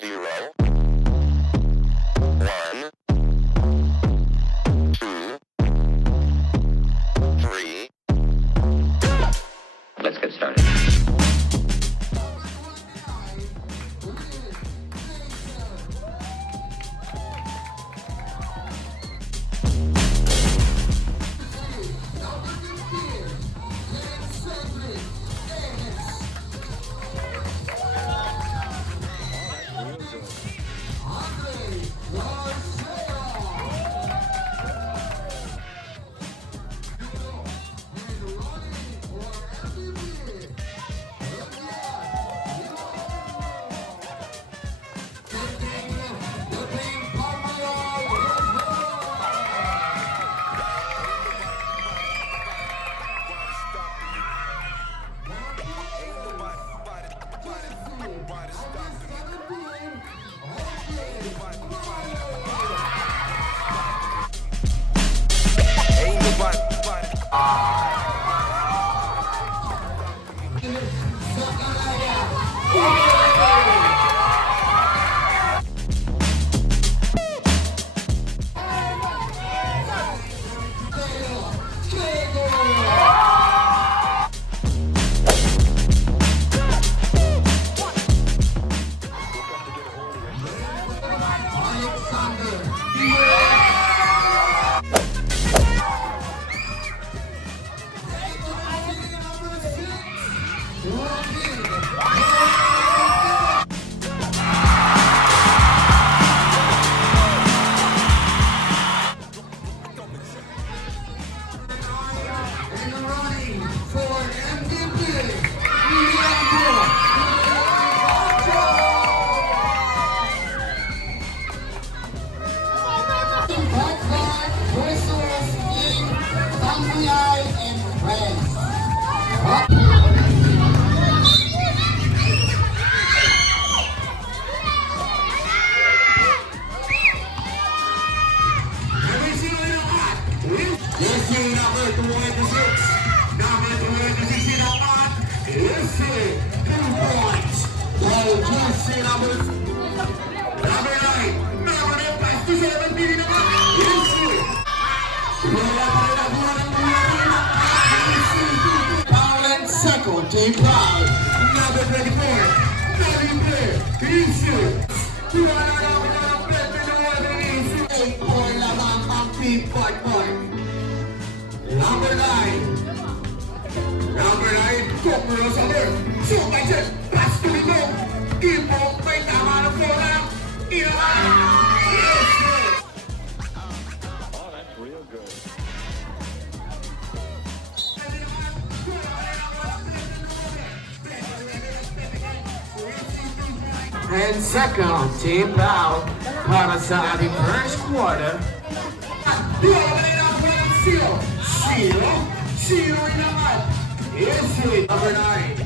0, 1, 2, 3. Let's get started. Team Proud, number 24, Navy Player, issue. Point lamang ang team partner. Number 9. Number 9, Kopro Saber. Shoot by Jet, pass to Rico. Ipo, may tama ng bola. Inaman. Yes, sir. Oh, that's real good. And second, Team Proud para sa ating first quarter. Zero naman. Is it number 9?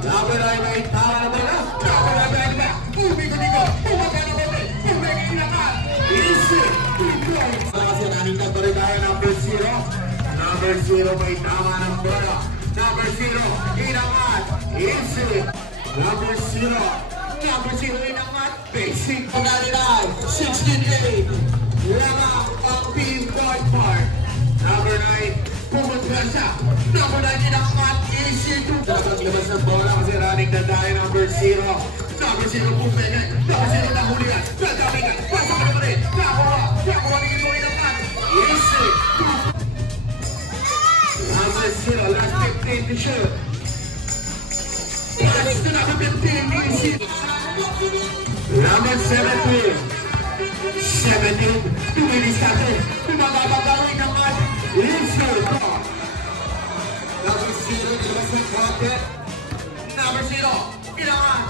Number 9 may tama na bola. Number 9 ba? Umigo-nigo. Umaga na bola. Umaga naman. Is it 2 points? Kasi nanin na tuloy tayo number 0. Number 0 may tama ng bola. Number 0, inaman. Is it number 0? Number 0 inaman. Basic pagalilan. 16-8. Lamang ang team guard part. Number 9, pumunta siya. Number 9 inaman. Is it 2? Dapat labas ng bola kasi running na tayo number 0. Number 0 pumunta. Number 0 nahulihan. Nagkamigan. Pasok ka naman rin. Nakuha ni ito inaman. Is it 2? Number 0, last 15 to shoot. That's the number 15, easy. Number 17. 17, tumilis natin. Tumagabagawin naman. Easy. Number 0, labas ng pocket. Number 0, ilangan.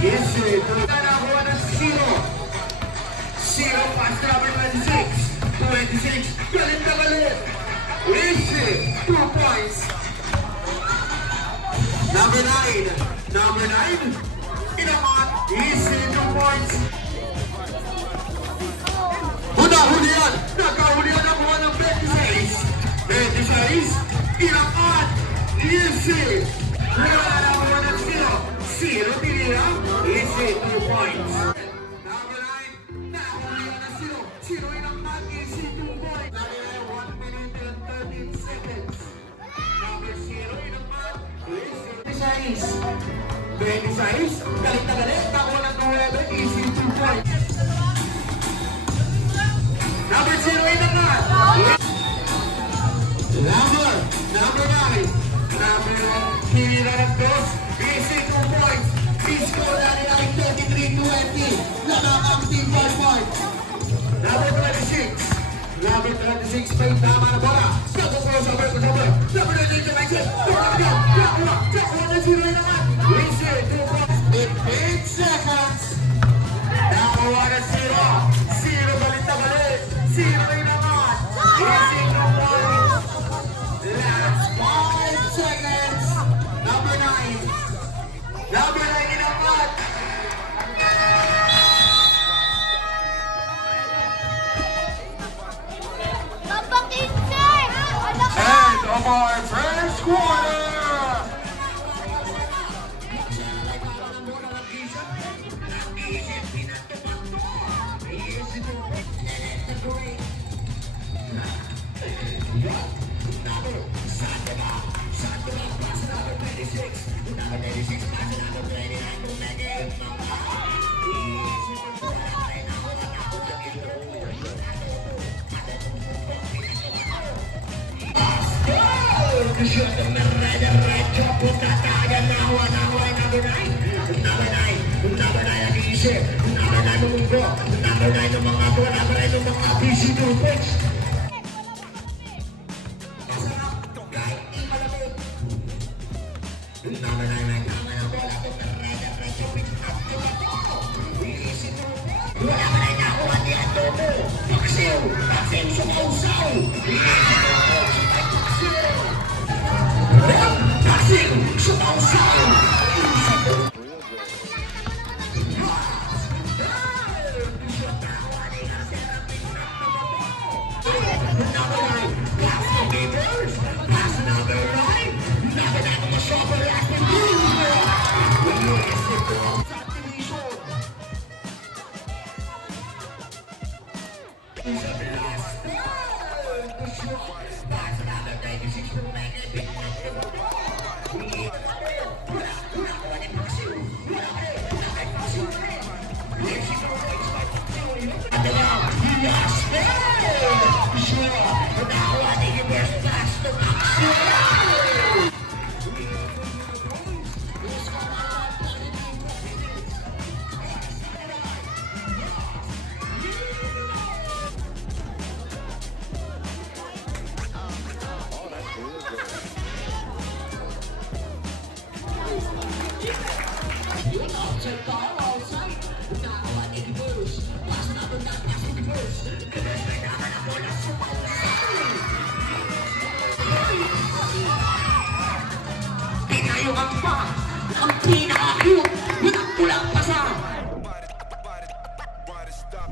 Easy. Nanakuha ng 0. 0, pass to number 26. 26, galit na galit. Easy, 2 points. Number 9. Number 9. Inaman. Easy, 2 points. Huna-hulihan. Nagkahulihan ang buwan ng 26. 26. Inaman. Easy. Wala na buwan ng 0. 0 tinira. Easy, 2 points. points. Number 9, nahuli na sino? Sino yung nangkat? Easy 2 points. Lagi na yung 1 minute and 13 seconds. Number 0 yung nangkat. 26. 26. Galit na galit. Nakuha ng 9. Easy 2 points. Number 0 yung nangkat. Number 9. Number 1. Hira ng dos. Easy 2 points. Score na nila ng 23-20. Nakakang team 4 points. Number 26. Number 26 pa yung tama na bola. Number 26 na Michael. Nakuha na zero na naman. Easy 2 points. In 8 seconds. Nakuha na zero. Zero balit na balit. Zero na naman. Easy 2 points. Last 5 seconds. Number 9. Number 9 in a pot. End of our first quarter.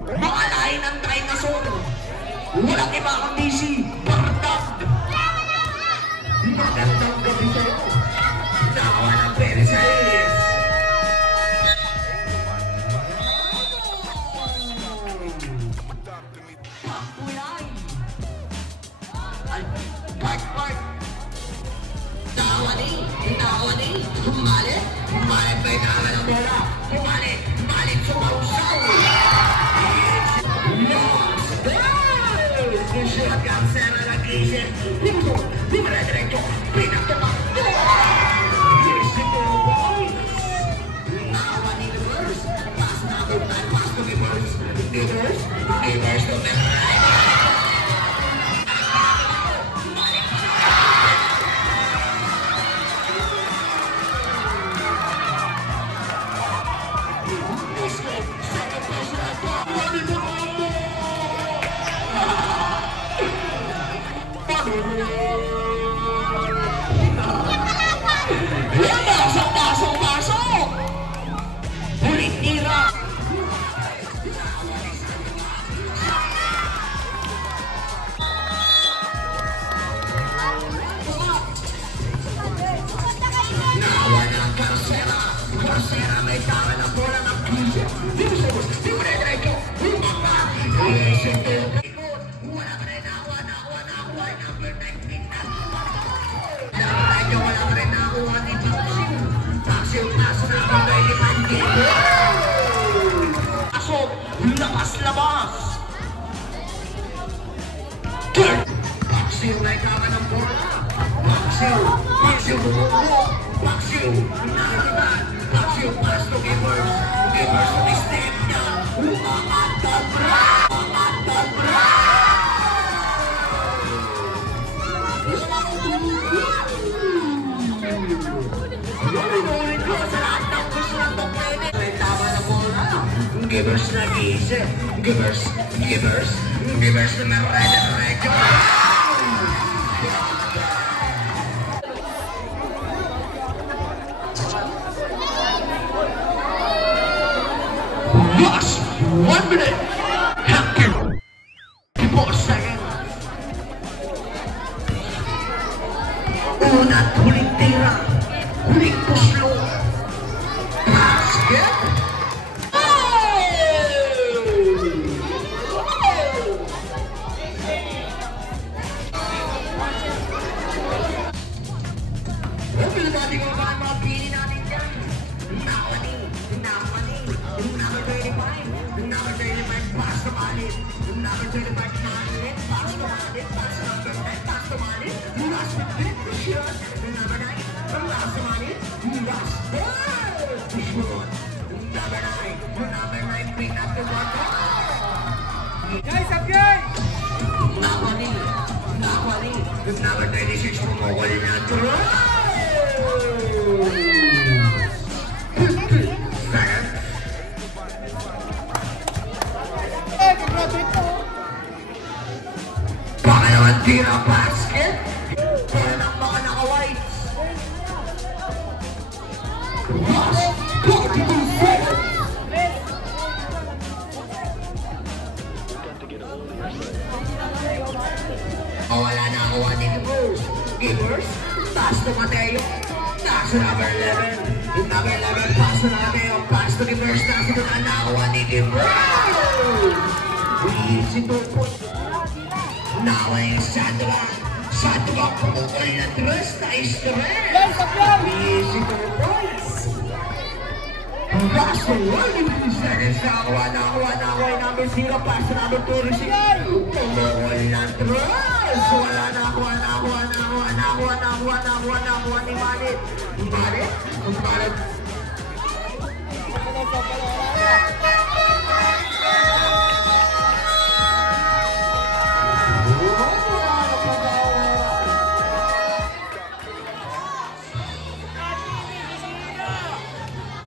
Makalain ang dinosaur. Walang iba kundi si Bardak. Magandang gabi sa'yo. Nakawa ng pere sa is. Pagkulay. Ay, park. Tawani. Humalit pa yung tama ng bola. Humalit sumausaw. Susunod ka ang sera ng isip. Diretso, pinagtumak. Here's the ball. Nawa ni Rivers. Pass na ako. Pass to Rivers. Rivers to Rivers. Pasok! Bulit tira! Nawa ng Garcera may tama na bola ng Pizza. Dito sa boss. Di mo na ito. Bumaba. Iisip ko yung ikot. Wala ka rin nakuha. Number 19 na. Wala ka rin nakuha ni Paxiu. Paxiu, kaso na ako may 5 dito. Pasok. Labas. Turn. Paxiu, naikaman ng bola. Paxiu, bumubo. Paxiu, nakikita. Paxiu, pass to Givers. Givers, step niya. Umangat ka, bra! Ulit ko sa lahat ng gusto ng pagkainin. May tama na bola. Givers nag-iisip. Givers na meron na medyo. Last 1 minute. Happy. 4 seconds. Una at huling tira. Huling puslo. Basket. Pinagdating mo ba ang mga pili natin dyan? Number 25. Number 25, pass to Malit. Number 25, Malit. Pass to Malit. Pass to number 10. Pass to Malit. Last minute, shot. Number 9, pass to Malit. Last ball. Shot. Number 9, pick up the ball. Guys, Abjay! Nakwani. Number 36, pumukul niya. Pangalawang tira basket. Para ng mga naka-whites. Last 42 seconds. Wala na ako ni Givers. Pass to Mateo. Pass to number 11. Number 11, pass to Mateo. Pass to Givers. Pass to Anawa ni Givers. Easy to put. Nawa yung Sandra. Sandra pumukul na tres na stress. Easy to put. Pass to 1 seconds. Nakuha yung number 0. Pass to number 2. Pumukul na tres. Wala nakuha ni Malit. Malit.